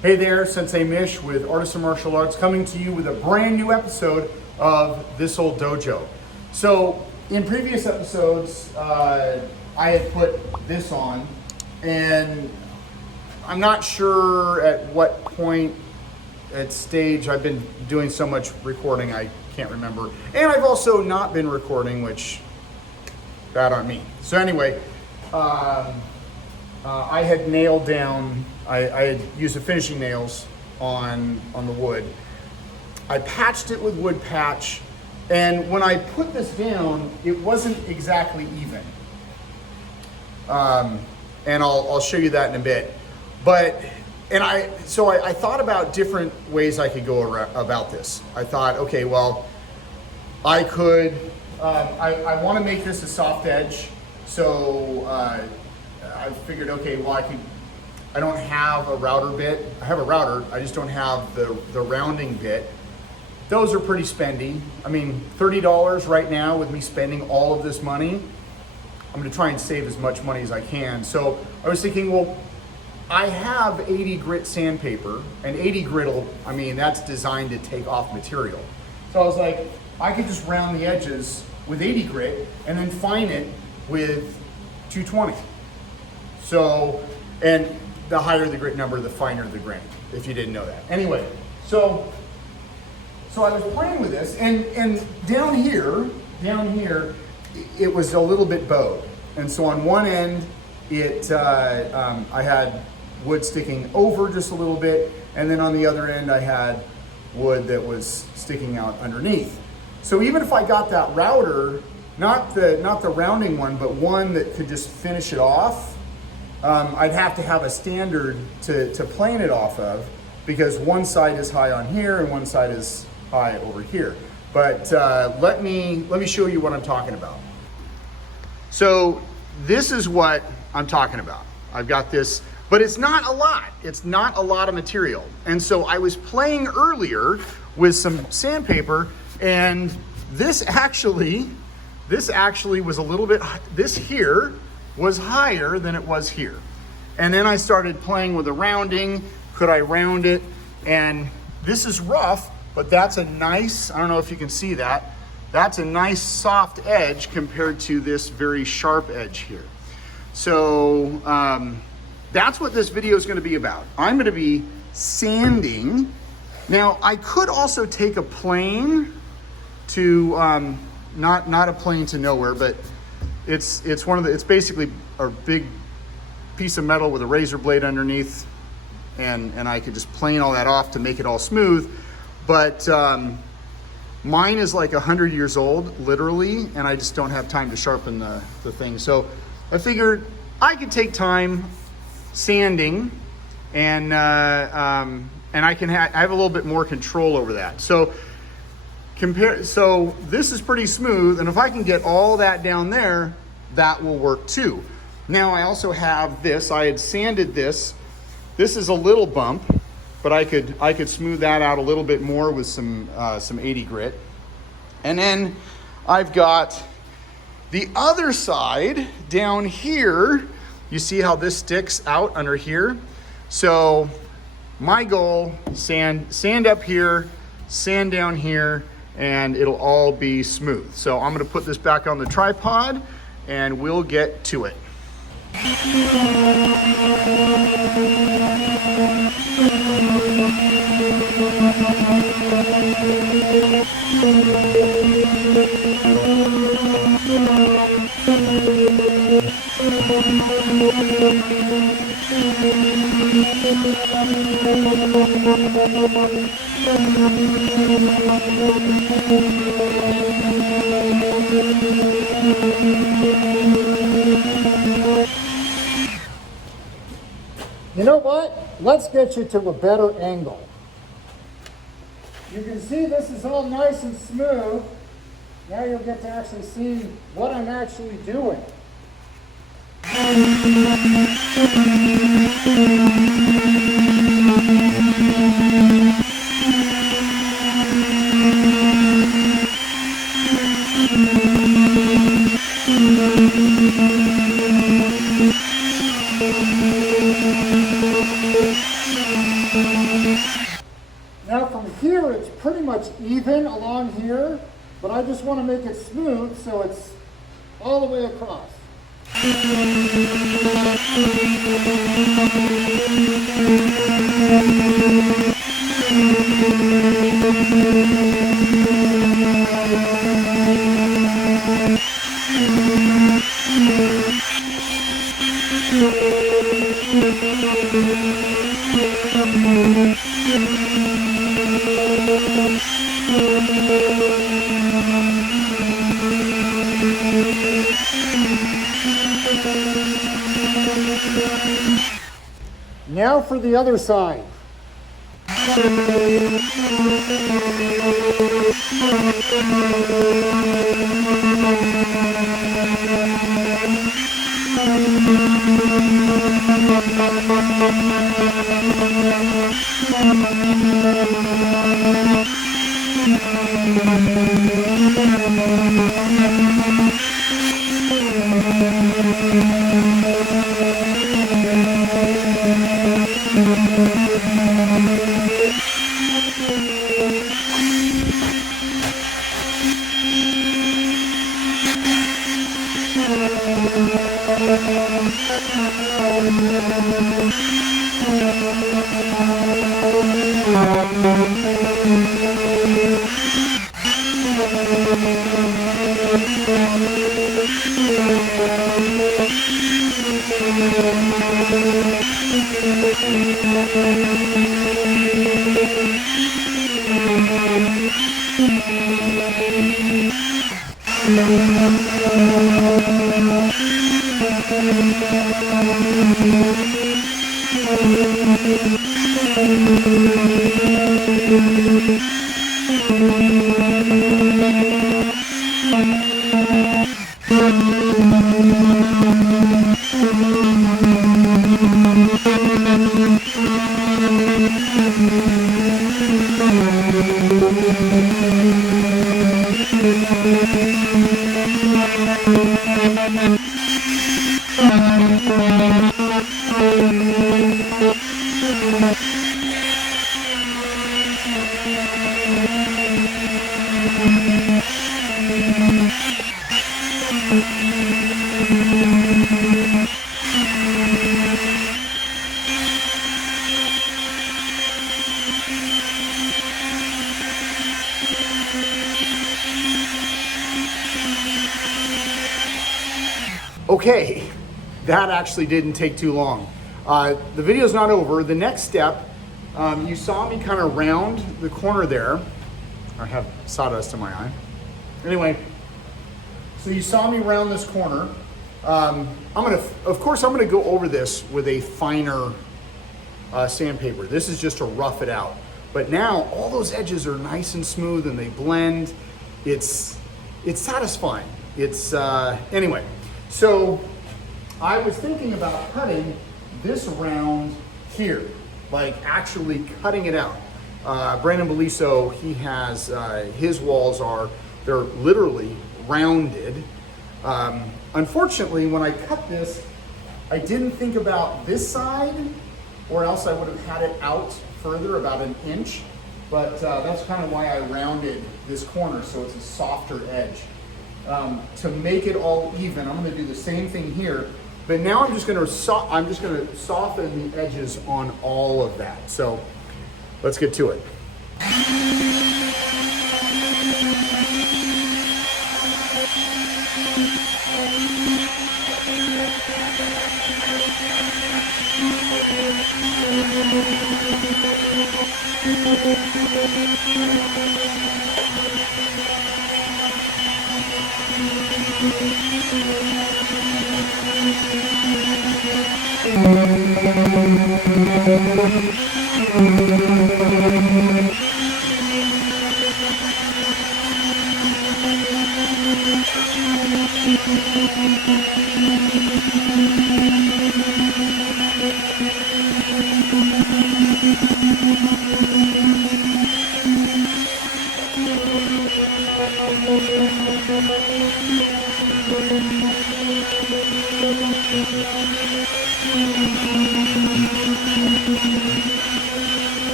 Hey there, Sensei Mish with Artisan Martial Arts coming to you with a brand new episode of This Old Dojo. So in previous episodes, I had put this on, and I'm not sure at what point at stage I've been doing so much recording, I can't remember. And I've also not been recording, which, bad on me. So anyway, I had nailed down, I had used the finishing nails on the wood. I patched it with wood patch, and when I put this down, it wasn't exactly even. And I'll show you that in a bit. But, so I thought about different ways I could go about this. I thought, okay, well, I could, I want to make this a soft edge, so I figured, okay, well, I don't have a router bit. I have a router, I just don't have the rounding bit. Those are pretty spendy. I mean, $30 right now with me spending all of this money. I'm gonna try and save as much money as I can. So I was thinking, well, I have 80 grit sandpaper, and 80 grit, I mean, that's designed to take off material. So I was like, I could just round the edges with 80 grit and then fine it with 220. So, and the higher the grit number, the finer the grain, if you didn't know that. Anyway, so I was playing with this, and down here, it was a little bit bowed. And so on one end, I had wood sticking over just a little bit, and then on the other end, I had wood that was sticking out underneath. So even if I got that router, not the rounding one, but one that could just finish it off, I'd have to have a standard to plane it off of, because one side is high on here and one side is high over here. But let me show you what I'm talking about. So this is what I'm talking about. I've got this, but it's not a lot. It's not a lot of material. And so I was playing earlier with some sandpaper, and this actually was a little bit, this here was higher than it was here. And then I started playing with the rounding. Could I round it? And this is rough, but that's a nice, I don't know if you can see that, that's a nice soft edge compared to this very sharp edge here. So that's what this video is going to be about. I'm going to be sanding. Now I could also take a plane to, not a plane to nowhere, but it's basically a big piece of metal with a razor blade underneath, and I could just plane all that off to make it all smooth. But mine is like 100 years old, literally, and I just don't have time to sharpen the thing. So I figured I could take time sanding, and I have a little bit more control over that. So this is pretty smooth, and if I can get all that down there, that will work too. Now I also have this, I had sanded this. This is a little bump, but I could smooth that out a little bit more with some 80 grit. And then I've got the other side down here. You see how this sticks out under here? So my goal, sand up here, sand down here, and it'll all be smooth. So I'm gonna put this back on the tripod and we'll get to it. You know what? Let's get you to a better angle. You can see this is all nice and smooth. Now you'll get to actually see what I'm actually doing. Now from here, it's pretty much even along here, but I just want to make it smooth so it's all the way across. Now for the other side. Okay, that actually didn't take too long. The video's not over. The next step, you saw me kind of round the corner there. I have sawdust in my eye. Anyway, so you saw me round this corner. Of course, I'm gonna go over this with a finer sandpaper. This is just to rough it out. But now all those edges are nice and smooth and they blend. It's satisfying. Anyway. So I was thinking about cutting this around here, like actually cutting it out. Brandon Beliso, he has, his walls they're literally rounded. Unfortunately, when I cut this, I didn't think about this side, or else I would have had it out further, about an inch. But that's kind of why I rounded this corner, so it's a softer edge. To make it all even, I'm going to do the same thing here, but now I'm just going to soften the edges on all of that. So let's get to it.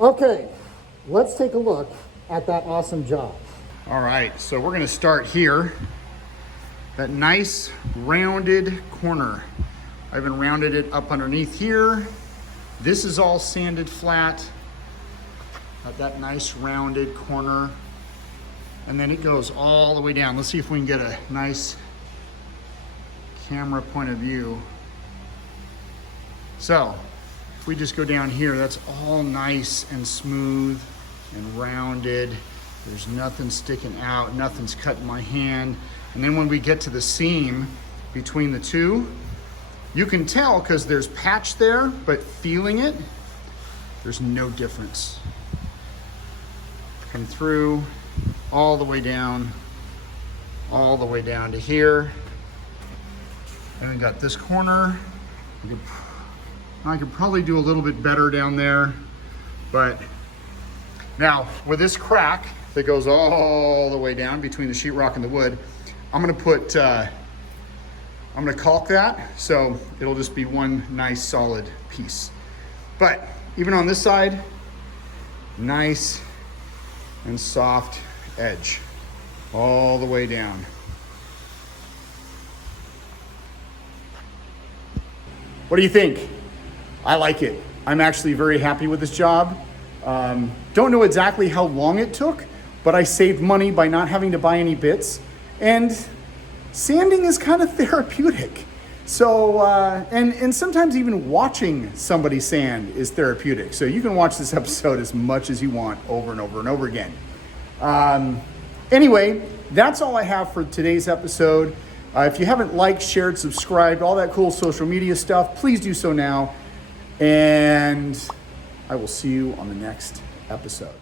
Okay, let's take a look at that awesome job. All right, so we're gonna start here. That nice rounded corner. I even rounded it up underneath here. This is all sanded flat. Got that nice rounded corner. And then it goes all the way down. Let's see if we can get a nice camera point of view. So, if we just go down here, that's all nice and smooth and rounded. There's nothing sticking out, nothing's cutting my hand. And then when we get to the seam between the two, you can tell because there's patch there, but feeling it, there's no difference. Come through all the way down to here. And we got this corner. I could probably do a little bit better down there, but now with this crack that goes all the way down between the sheetrock and the wood, I'm gonna caulk that so it'll just be one nice solid piece. But even on this side, nice and soft edge all the way down. What do you think? I like it. I'm actually very happy with this job. Don't know exactly how long it took, but I saved money by not having to buy any bits. And sanding is kind of therapeutic. So, and sometimes even watching somebody sand is therapeutic. So you can watch this episode as much as you want over and over and over again. Anyway, that's all I have for today's episode. If you haven't liked, shared, subscribed, all that cool social media stuff, please do so now. And I will see you on the next episode.